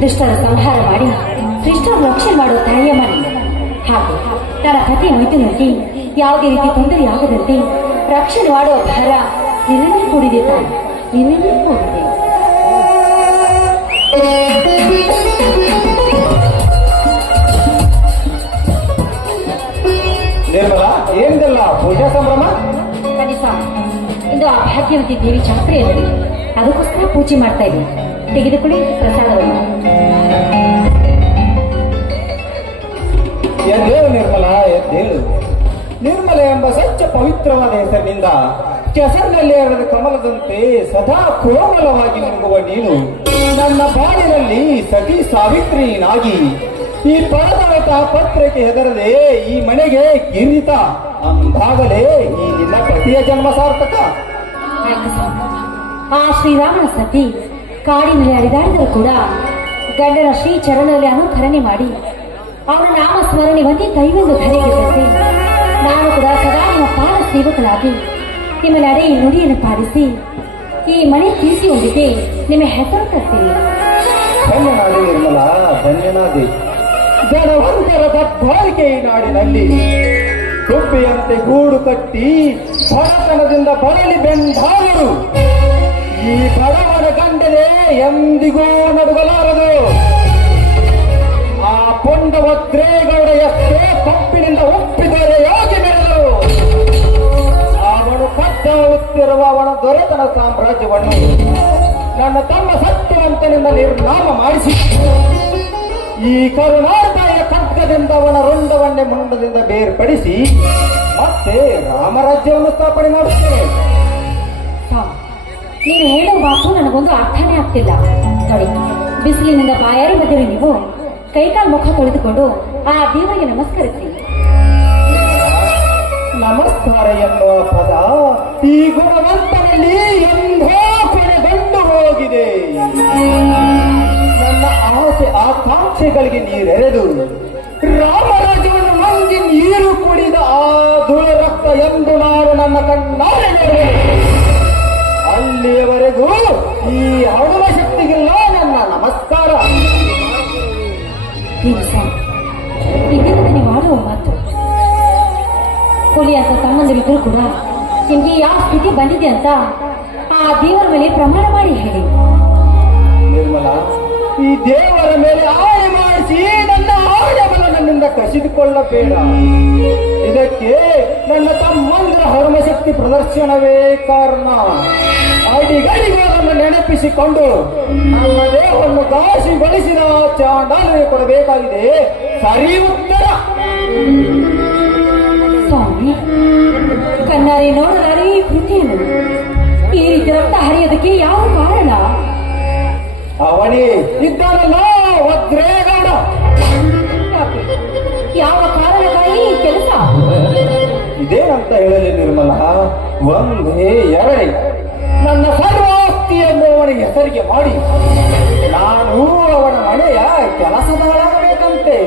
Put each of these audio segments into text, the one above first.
ದುಷ್ಟರ ಸಂಹಾರ ಮಾಡಿ ಶ್ರೇಷ್ಠರ ರಕ್ಷಣೆ ಮಾಡುವ ತಾಯಿಯ ಮನೆ. ಹಾಗೂ ನನ್ನ ಪತಿ ಮೈಥುನಕ್ಕೆ ಯಾವುದೇ ರೀತಿ ತೊಂದರೆಯಾಗದಂತೆ ರಕ್ಷಣೆ ಮಾಡುವ ಭಾರ ನಿನ್ನಲ್ಲಿ ಕೂಡಿದೆ ತಾಯಿ, ನಿನ್ನಲ್ಲಿ ಕೂಡಿದೆ. ಏನಿದೆಲ್ಲ ಪೂಜಾ ಸಂಭ್ರಮ? ಕನಿಷ್ಠ ಇಂದು ಆ ಭಾಗ್ಯವತಿ ದೇವಿ ಜಾತ್ರೆ ಅಲ್ಲದೆ, ಅದಕ್ಕೋಸ್ಕರ ಪೂಜೆ ಮಾಡ್ತಾ ಇದ್ದೀನಿ. ತೆಗೆದುಕೊಳ್ಳಿ ಪ್ರಸಾದವನ್ನು. ಎದ್ದೇಳು ನಿರ್ಮಲ, ಎದ್ದೇಳು. ನಿರ್ಮಲ ಎಂಬ ಸ್ವಚ್ಛ ಪವಿತ್ರವಾದ ಹೆಸರಿನಿಂದ ಕೆಸರಿನಲ್ಲಿ ಹರಿದ ಕಮಲದಂತೆ ಸದಾ ಕೋಮಲವಾಗಿ ಮಿನುಗುವ ನೀನು ನನ್ನ ಬಾಳಿನಲ್ಲಿ ಸತಿ ಸಾವಿತ್ರಿನಾಗಿ ಈ ಪರದವತ ಪತ್ರಕ್ಕೆ ಹೆದರದೆ ಈ ಮನೆಗೆ ಕಿರೀಟ ಅಂದಾಗಲೇ ಈ ನಿನ್ನ ಪತಿಯ ಜನ್ಮ ಸಾರ್ಥಕ. ಆ ಶ್ರೀರಾಮನ ಸತಿ ಕಾಡಿನಲ್ಲಿ ಹರಿದಾಡಿದರೂ ಕೂಡ ಗಂಡನ ಶ್ರೀ ಚರಣದಲ್ಲಿ ಅನುಕರಣೆ ಮಾಡಿ ಅವರ ನಾಮ ಸ್ಮರಣೆ ಒಂದೇ ಕೈವೊಂದು ಧರೆಗೆ ತಂದೆ ನಾನು ಕೂಡ ಸದಾ ನಿಮ್ಮ ಪಾದ ಸೇವಕನಾಗಿ ನಿಮ್ಮ ನಡೆ ನುಡಿಯನ್ನು ಪಾಲಿಸಿ ಈ ಮನೆ ಕೀರ್ತಿಯೊಂದಿಗೆ ನಿಮ್ಮ ಹೆಸರು ತರ್ತೀನಿ. ಧನ್ಯನಾದೆ ನಿರ್ಮಲ, ಧನ್ಯನಾದೆ. ಜನವಂತರ ದಬ್ಬಾಳಿಕೆ ಈ ನಾಡಿನಲ್ಲಿ ಗುಬ್ಬಿಯಂತೆ ಗೂಡು ಕಟ್ಟಿ ಬಡತನದಿಂದ ಬಳಲಿ ಬೆಂದಾದರು ಈ ಬಡವರ ಗಂಡನೆ ಎಂದಿಗೂ ನಡುಗಲಾರದು. ಆ ಪೊಂಡವದ್ರೇಗೌಡ ಎಷ್ಟೇ ತಪ್ಪಿನಿಂದ ಒಪ್ಪಿದರೆ ಯೋಗಿ ಮೆರೆದರು. ಅವನು ಕಟ್ಟುತ್ತಿರುವ ಅವನ ದೊರೆತನ ಸಾಮ್ರಾಜ್ಯವನ್ನು ನನ್ನ ತಮ್ಮ ಸತ್ಯವಂತನಿಂದ ನಿರ್ನಾಮ ಮಾಡಿಸಿ ಈ ಕರುಣಾರ್ದಯ ಕಗ್ಗ ಕ್ಷಣದಿಂದ ಅವನ ರುಂಡವನ್ನೇ ಮುಂಡದಿಂದ ಬೇರ್ಪಡಿಸಿ ಮತ್ತೆ ರಾಮರಾಜ್ಯವನ್ನು ಸ್ಥಾಪನೆ ಮಾಡುತ್ತೇನೆ. ಸ್ವಾಮಿ, ನೀನು ಹೇಳೋ ಮಾತು ನನಗೊಂದು ಅರ್ಥನೇ ಆಗ್ತಿಲ್ಲ. ನೋಡಿ, ಬಿಸಿಲಿನಿಂದ ಬಾಯಾರಿ ಬಂದಿರಿ ನೀವು. ಕೈಕಾಲು ಮುಖ ತೊಳೆದುಕೊಂಡು ಆ ದೇವರಿಗೆ ನಮಸ್ಕರಿಸಿ. ನಮಸ್ಕಾರ ಎನ್ನುವ ಪದ ಈ ಗುಣವಂತನಲ್ಲಿ ಎಂದೋ ಕೊನೆಗೊಂಡು ಹೋಗಿದೆ. ನನ್ನ ಆಸೆ ಆಕಾಂಕ್ಷೆಗಳಿಗೆ ನೀರೆರೆದು ರಾಮರಾಜ್ಯವನ್ನು ಮಂಜಿ ನೀರು ಕುಡಿದ ಆ ಧೂಳ ರಕ್ತ ಎಂದು ನಾನು ನನ್ನ ಕಣ್ಣಾರೆ ನೋಡುವೆ. ಅಲ್ಲಿಯವರೆಗೂ ಈ ಹವನ ಶಕ್ತಿಗಿಲ್ಲ ನನ್ನ ನಮಸ್ಕಾರ. ಇದನ್ನು ನೀವು ಆಡುವ ಮಾತು. ಹುಲಿ ಅಂತ ತಮ್ಮಂದಿರಿದ್ರು ಕೂಡ ನಿಮ್ಗೆ ಯಾವ ಸ್ಥಿತಿ ಬಂದಿದೆ ಅಂತ ಆ ದೇವರ ಮೇಲೆ ಪ್ರಮಾಣ ಮಾಡಿ ಹೇಳಿ. ನಿರ್ಮಲ, ಈ ದೇವರ ಮೇಲೆ ಆಣೆ ಮಾಡಿಸಿ ನನ್ನ ಆಣೆ ಬಲ ನನ್ನಿಂದ ಕಸಿದುಕೊಳ್ಳಬೇಡ. ಇದಕ್ಕೆ ನನ್ನ ತಮ್ಮಂದಿರ ಹರ್ಮಶಕ್ತಿ ಪ್ರದರ್ಶನವೇ ಕಾರಣ. ಅಡಿಗಡಿಗಳನ್ನು ನೆನಪಿಸಿಕೊಂಡು ನನ್ನ ದೇಹವನ್ನು ಘಾಸಿಗೊಳಿಸಿದ ಚಾಂಡಾಲರಿಗೆ ಕೊಡಬೇಕಾಗಿದೆ ಸರಿ ಉತ್ತರ. ಸ್ವಾಮಿ, ಕಣ್ಣಾರೆ ನೋಡಲಾರೆ ಈ ಕೃತಿಯನ್ನು. ಈ ರೀತಿ ರಕ್ತ ಹರಿಯೋದಕ್ಕೆ ಯಾವ ಕಾರಣ? ಅವನೇ ಇದ್ದಾನಲ್ಲ ವಜ್ರೇಗೌಡ. ಯಾವ ಕಾರಣಕ್ಕಾಗಿ ಈ ಕೆಲಸ? ಇದೇನಂತ ಹೇಳಲಿ ನಿರ್ಮಲ, ಒಂದೇ ಎರಡೇ ನನ್ನ ಸರ್ವಾಸ್ತಿಯನ್ನು ಅವನಿಗೆ ಹೆಸರಿಗೆ ಮಾಡಿ ನಾನು ಅವನ ಮನೆಯ ಕೆಲಸದಾಳಾಗಬೇಕಂತೆ.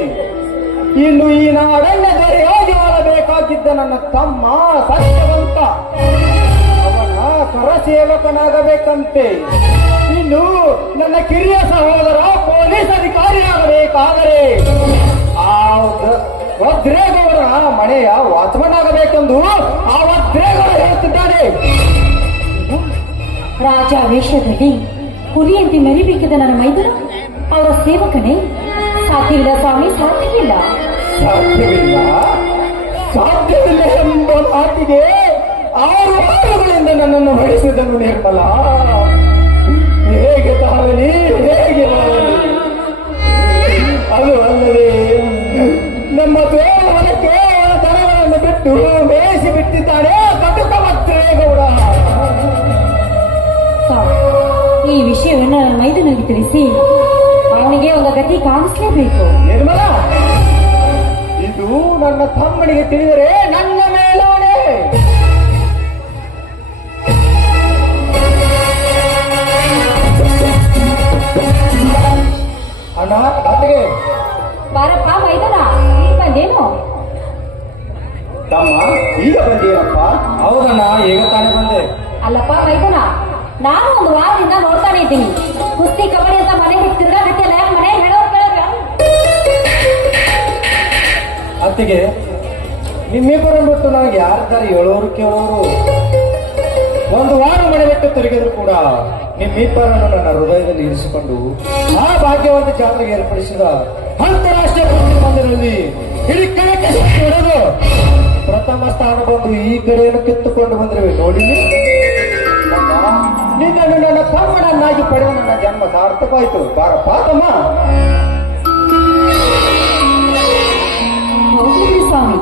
ಇನ್ನು ಈ ನಾಡನ್ನ ದೊರೆಯಾಗಿ ಆಳಬೇಕಾಗಿದ್ದ ನನ್ನ ತಮ್ಮ ಸತ್ಯವಂತ ಅವನ ಕರಸೇವಕನಾಗಬೇಕಂತೆ. ಇನ್ನು ನನ್ನ ಕಿರಿಯ ಸಹೋದರ ಪೊಲೀಸ್ ಅಧಿಕಾರಿಯಾಗಬೇಕಾದರೆ ಆ ವಜ್ರೇಗೌಡರ ಮನೆಯ ವಾಚ್ಮನ್ ಆಗಬೇಕೆಂದು ಆ ವಜ್ರೇಗೌಡ ಹೇಳುತ್ತಿದ್ದಾನೆ. ರಾಜ ವೇಷದಲ್ಲಿ ಹುಲಿಯಂತೆ ಮೆರಿಬೇಕಿದ್ದ ನನ್ನ ಮೈದನ ಅವರ ಸೇವಕನೇ? ಸಾಧ್ಯವಿಲ್ಲ ಸ್ವಾಮಿ, ಸಾಧ್ಯವಿಲ್ಲ. ಸಾಧ್ಯವಿಲ್ಲ ಸಾಧ್ಯವಿಲ್ಲ ಎಂಬ ಮಾತಿಗೆ 6 ವಾರಗಳಿಂದ ನನ್ನನ್ನು ಹೊಡಿಸಿದನು ನಿರ್ಮಲ. ಹೇಗೆ ತಾಳಲಿ, ಹೇಗೆ ಮಾಡಲಿ? ಅದು ಅಲ್ಲದೆ ನಮ್ಮ ತೋಳಕ್ಕೆ ದನಗಳನ್ನು ಬಿಟ್ಟು ಮೇಯಿಸಿ ಬಿಟ್ಟಿದ್ದಾನೆ ಕಟುಕ ವಜ್ರೇಗೌಡ. ಈ ವಿಷಯವನ್ನು ನನ್ನ ಮೈದನಿಗೆ ತಿಳಿಸಿ ಅವನಿಗೆ ಒಂದು ಗತಿ ಕಾಣಿಸ್ಲೇಬೇಕು. ನಿರ್ಮಲ, ಇದು ನನ್ನ ತಮ್ಮನಿಗೆ ತಿಳಿದರೆ ನನ್ನ ಮೇಲಾಣೆ. ಅಣ್ಣ ಅತ್ತಿಗೆ. ಬಾರಪ್ಪ ಮೈದನ, ಈಗ ಬಂದೇನು? ತಮ್ಮ ಈಗ ಬಂದೀರಪ್ಪ? ಹೌದಣ್ಣ, ಈಗ ತಾನೇ ಬಂದೆ. ಅಲ್ಲಪ್ಪ ಮೈದನ, ನಾನು ಒಂದು ವಾರದಿಂದ ನೋಡ್ತಾನೆ ಇದ್ದೀನಿ. ಕುಸ್ತಿ ಕಬಡ್ಡಿ ಅಂತ ಮನೆ ಬಿಟ್ಟು ತಿರ್ಗಾಕತ್ತಿಲ್ಲ. ಮನೆ ಹೇಳೋರು ಕೇಳಿದ್ರ? ಅತ್ತಿಗೆ, ನಿಮ್ಮಿಬ್ಬರನ್ನು ಬಿಟ್ಟು ನನಗೆ ಯಾರಿದ್ದಾರೆ ಹೇಳೋರು ಕೇಳೋರು? ಒಂದು ವಾರ ಮನೆ ಬಿಟ್ಟು ತಿರುಗಿದ್ರು ಕೂಡ ನಿಮ್ಮಿಬ್ಬರನ್ನು ನನ್ನ ಹೃದಯದಲ್ಲಿ ಇರಿಸಿಕೊಂಡು ಆ ಭಾಗ್ಯವಂತ ಜಾತ್ರೆಗೆ ಏರ್ಪಡಿಸಿದ ಅಂತಾರಾಷ್ಟ್ರೀಯ ಕುಸ್ತಿ ಮಂದಿರದಲ್ಲಿ ಇಡೀ ಕಣಕ್ಕೆ ಶಕ್ತಿ ಹೊಡೆದು ಪ್ರಥಮ ಸ್ಥಾನ ಬಂದು ಈ ಕಡೆಯನ್ನು ಕಿತ್ತುಕೊಂಡು ಬಂದಿರುವೆ ನೋಡಿ. ನಿನ್ನನ್ನು ನನ್ನ ತಮ್ಮನನ್ನಾಗಿ ಪಡೆದ ನನ್ನ ಜನ್ಮ ಸಾರ್ಥಕವಾಯಿತು. ಬಾರಪ್ಪ ತಮ್ಮ. ಹೌದು ಸ್ವಾಮಿ,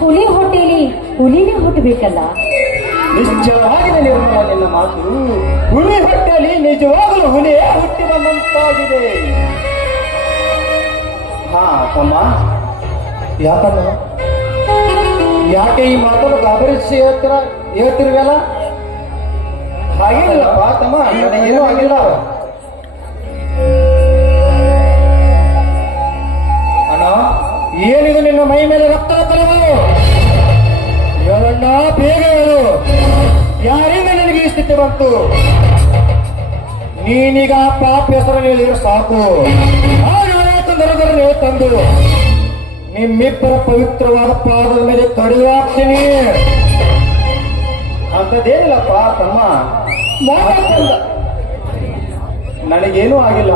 ಹುಲಿ ಹೊಟ್ಟೆಯಲ್ಲಿ ಹುಲಿನೇ ಹುಟ್ಟಬೇಕಲ್ಲ. ನಿಶ್ಚಯವಾಗಿದೆ ನಿರ್ಮಲ ನಿನ್ನ ಮಾತು. ಹುಲಿ ಹೊಟ್ಟೆಯಲ್ಲಿ ನಿಜವಾಗಲೂ ಹುಲಿಯೇ ಹುಟ್ಟಿ ಬಂದಂತಾಗಿದೆ. ಹಾ ತಮ್ಮ, ಯಾಕಮ್ಮ ಯಾಕೆ ಈ ಮಾತನ್ನು ಗಾಬರಿಸಿ ಹೇಳ್ತಿರ್ವಲ್ಲ? ಹಾಗೇನಿಲ್ಲಪ್ಪ ತಮ್ಮ, ನನಗೇನೂ ಆಗಿಲ್ಲ. ಅಣ್ಣ, ಏನಿದು ನಿನ್ನ ಮೈ ಮೇಲೆ ರಕ್ತದ ಕಲೆಗಳು? ಹೇಳಣ್ಣ, ಬೇಗ ಹೇಳು. ಯಾರಿಂದ ನನಗೆ ಈ ಸ್ಥಿತಿ ಬಂತು? ನೀನೀಗ ಪಾಪ ಹೆಸರನ್ನು ಹೇಳಿದ್ರೆ ಸಾಕು. ಆ ನರಕರನ್ನೇ ತಂದು ನಿಮ್ಮಿಬ್ಬರ ಪವಿತ್ರವಾದ ಪಾದದ ಮೇಲೆ ಕಡಿದಾಕ್ತೀನಿ. ಅಂಥದ್ದೇನಿಲ್ಲಪ್ಪ ತಮ್ಮ, ನನಗೇನೂ ಆಗಿಲ್ಲ.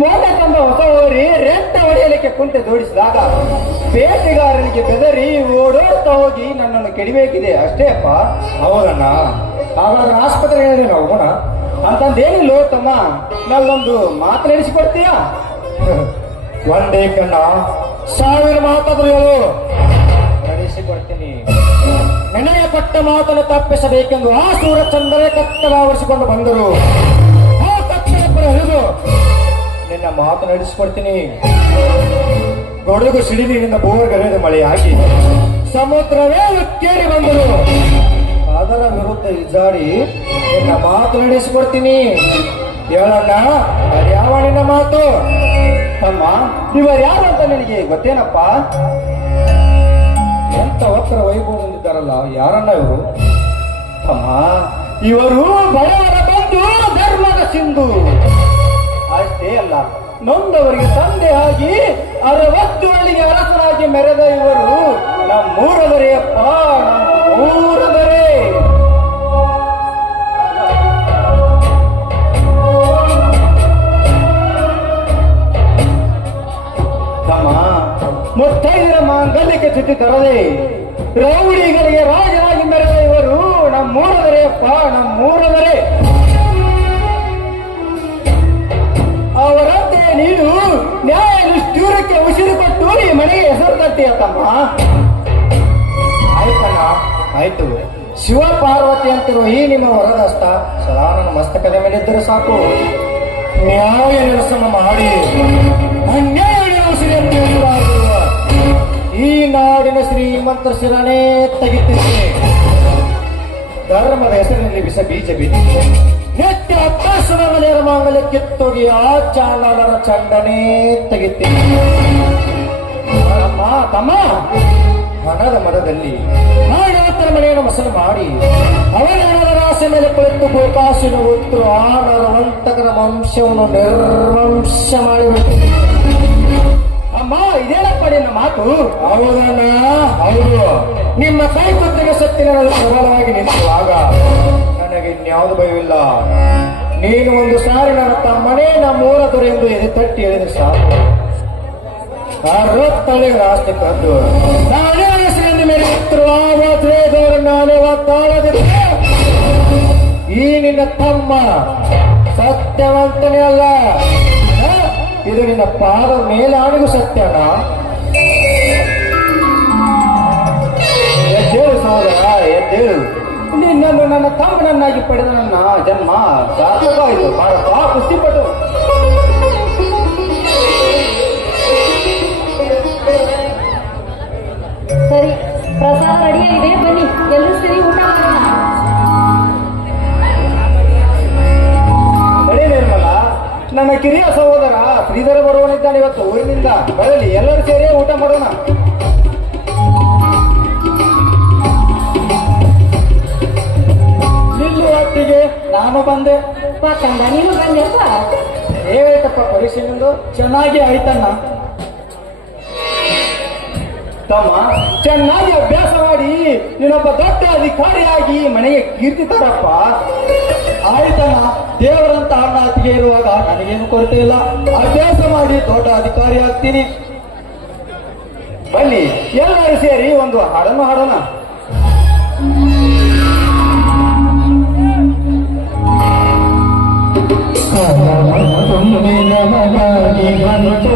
ಮೊನ್ನೆ ತಂದ ಹೊಸ ಹೋರಿ ರೆಂಟ ಹೊಡೆಯಲಿಕ್ಕೆ ಕುಂಟೆ ಜೋಡಿಸಿದಾಗ ಬೇಟೆಗಾರನಿಗೆ ಬೆದರಿ ಓಡೋಡ್ತಾ ಹೋಗಿ ನನ್ನನ್ನು ಕೆಡಿಬೇಕಿದೆ ಅಷ್ಟೇ ಅಪ್ಪ. ಹೌದಣ್ಣ, ಹಾಗಾದ್ರೆ ಆಸ್ಪತ್ರೆಗೆ ಹೋಗೋಣ. ಅಂತಂದೇನಿಲ್ಲ ತಮ್ಮ, ನನ್ನೊಂದು ಮಾತು ನಡೆಸಿಕೊಡ್ತೀಯಾ? ಒಂದೇ ಕಣ್ಣ, 1000 ಮಾತಾದರೂ ಹೇಳು, ನಡೆಸಿಕೊಡ್ತೀನಿ. ನನಗೆ ಕೊಟ್ಟ ಮಾತನ್ನು ತಪ್ಪಿಸಬೇಕೆಂದು ಆ ಸೂರ್ಯಚಂದ್ರೇ ಕತ್ತಲಾವರಿಸಿಕೊಂಡು ಬಂದರು. ಆ ಕತ್ತಲ ಪುರ ಹಿಡಿದು ನಿನ್ನ ಮಾತು ನಡೆಸಿಕೊಡ್ತೀನಿ. ಗೊಡಗು ಸಿಡಿಲಿನಿಂದ ಬೋರ್ಗರೆದ ಮಳೆಯಾಗಿ ಸಮುದ್ರವೇ ಉಕ್ಕೇರಿ ಬಂದರು. ಅದರ ವಿರುದ್ಧ ಇಜಾಡಿ ನಿನ್ನ ಮಾತು ನಡೆಸಿಕೊಡ್ತೀನಿ. ಹೇಳಣ್ಣ, ಯಾವ ನಿನ್ನ ಮಾತು? ತಮ್ಮ, ಇವರು ಯಾರು ಅಂತ ನಿನಗೆ ಗೊತ್ತೇನಪ್ಪ? ಎಂತ ವಕ್ರ ವೈಭವ ಹೊಂದಿದ್ದಾರಲ್ಲ, ಯಾರನ್ನ ಇವರು? ತಮ್ಮ, ಇವರು ಬಡವರ ಬಂಧು, ಧರ್ಮದ ಸಿಂಧು. ಅಷ್ಟೇ ಅಲ್ಲ, ನೊಂದವರಿಗೆ ತಂದೆ ಆಗಿ 60 ಹಳ್ಳಿಗೆ ಅರಸರಾಗಿ ಮೆರೆದ ಇವರು ನಮ್ಮೂರದರೇ ಅಪ್ಪ, ನಮ್ಮೂರದರೇ. ತಮ್ಮ, ಮುತ್ತೈದರ ಮಾಂಗಲ್ಯಕ್ಕೆ ಚ್ಯುತಿ ತರದೆ ರೌಡಿಗಳಿಗೆ ರಾಜರಾಗಿ ಮೆರೆದ ಇವರು ನಮ್ಮೂರದರೇ ಅಪ್ಪ, ನಮ್ಮೂರದರೇ. ಅವರಂತೆ ನೀನು ನ್ಯಾಯ ನಿಷ್ಠೂರಕ್ಕೆ ಉಸಿರು ಕೊಟ್ಟು ಈ ಮನೆಗೆ ಹೆಸರು ತರ್ತೀಯ ತಮ್ಮ. ಆಯ್ತಣ್ಣ, ಆಯ್ತು. ಶಿವ ಪಾರ್ವತಿ ಅಂತಿರುವ ಈ ನಿಮ್ಮ ವರದಸ್ತ ಸದಾ ನನ್ನ ಮಸ್ತಕದ ಮೇಲಿದ್ದರೆ ಸಾಕು. ನ್ಯಾಯ ನಿರಸನ ಮಾಡಿ ಅನ್ಯಾಯ ನಿರಸನೆಂದಿರುವ ಈ ನಾಡಿನ ಶ್ರೀಮಂತ ಶಿರನೇ ತೆಗಿತಿದ್ದೇನೆ. ಧರ್ಮದ ಹೆಸರಿನಲ್ಲಿ ವಿಷ ಬೀಜ ಬಿದ್ದಿದೆ. ನಿತ್ಯ ಅಭ್ಯಾಸದ ಮಾಂಗಲ್ಯ ಕಿತ್ತೋಗಿ ಆ ಚಾಲರ ಚಂಡನೆ ತೆಗಿತೀನಿ. ತಮ್ಮ, ಹಣದ ಮರದಲ್ಲಿ ನಾಡವತ್ತರ ಮನೆಯನ್ನು ಮಸಲು ಮಾಡಿ ಅವನ ಹಣದ ರಾಶಿ ಮೇಲೆ ಕುಳಿತು ಗೋಕಾಸಿನ ಹೊತ್ತು ಆ ನರವಂತಕರ ವಂಶವನ್ನು ನಿರ್ವಂಶ ಮಾಡಿಬಿಟ್ಟು. ಅಮ್ಮ, ಇದೇನಪ್ಪ ನಿನ್ನ ಮಾತು? ಹೌದಣ್ಣ, ಹೌದು. ನಿಮ್ಮ ಕೈ ಕುತ್ತಿಗೆ ಸತ್ತಿನ ಪ್ರಬಲವಾಗಿ ನಿಂತುವಾಗ ನನಗೆ ಇನ್ಯಾವುದು ಭಯವಿಲ್ಲ. ನೀನು ಒಂದು ಸಾರಿ ನನ್ನ ತಮ್ಮನೇ ನಮ್ಮೂರ ದೊರೆಯೆಂದು ಎದೆ ತಟ್ಟಿ ಹೇಳಿದ್ರೆ ಸಾಕು. 60 ಆಸ್ತಿ ಕದ್ದು ನಾನೇ ಹೆಸರಿನ ಮೇಲೆ ಇತ್ತಿರುವ ನಾನೇ ಒತ್ತಾಳದಿದ್ದೆ. ಈ ನಿನ್ನ ತಮ್ಮ ಸತ್ಯವಂತನೇ ಅಲ್ಲ, ಇದು ನಿನ್ನ ಪಾದ ಮೇಲಾಣಿಗೂ ಸತ್ಯನ. ಎದ್ದೇಳು ಸಹೋದರ, ಎದ್ದೇಳು. ನಿನ್ನನ್ನು ನನ್ನ ತಮ್ಮನನ್ನಾಗಿ ಪಡೆದ ನನ್ನ ಜನ್ಮ ಸಾರ್ಥಕವಾಯಿತು. ಭಾರತ ಕುಸ್ತಿಪಟು. ಸರಿ, ಪ್ರಸಾದ ರೆಡಿಯಾಗಿದೆ, ಬನ್ನಿ ಎಲ್ಲರೂ ಸರಿ ಊಟ ಮಾಡೋಣ. ಸರಿ ನಿರ್ಮಲ, ನನ್ನ ಕಿರಿಯ ಸಹೋದರ ಶ್ರೀಧರ ಬರುವನಿದ್ದಾನೆ ಇವತ್ತು ಊರಿನಿಂದ. ಬರಲಿ, ಎಲ್ಲರೂ ಸೇರಿ ಊಟ ಮಾಡೋಣ. ಹೊತ್ತಿಗೆ ನಾನು ಬಂದೆ. ಕಂದ, ನೀನು ಬಂದೆಪ್ಪ? ಹೇಗಾಯ್ತಪ್ಪ ಪರೀಕ್ಷೆ ನಿಂದು? ಚೆನ್ನಾಗಿ ಆಯ್ತಣ್ಣ. ತಮ್ಮ, ಚೆನ್ನಾಗಿ ಅಭ್ಯಾಸ ಮಾಡಿ ನೀನೊಬ್ಬ ದೊಡ್ಡ ಅಧಿಕಾರಿಯಾಗಿ ಮನೆಗೆ ಕೀರ್ತಿ ತರಪ್ಪ. ಆಯ್ತಣ್ಣ, ದೇವರಂತ ಅಣ್ಣ ಅತ್ತಿಗೆ ಇರುವಾಗ ನನಗೇನು ಕೊರತೆ ಇಲ್ಲ. ಅಭ್ಯಾಸ ಮಾಡಿ ದೊಡ್ಡ ಅಧಿಕಾರಿ ಆಗ್ತೀನಿ. ಬನ್ನಿ, ಎಲ್ಲರೂ ಸೇರಿ ಒಂದು ಹಾಡನ್ನು ಹಾಡೋಣ. ತುಂಬಿನ ಮಗಾಗಿ ಬಂತು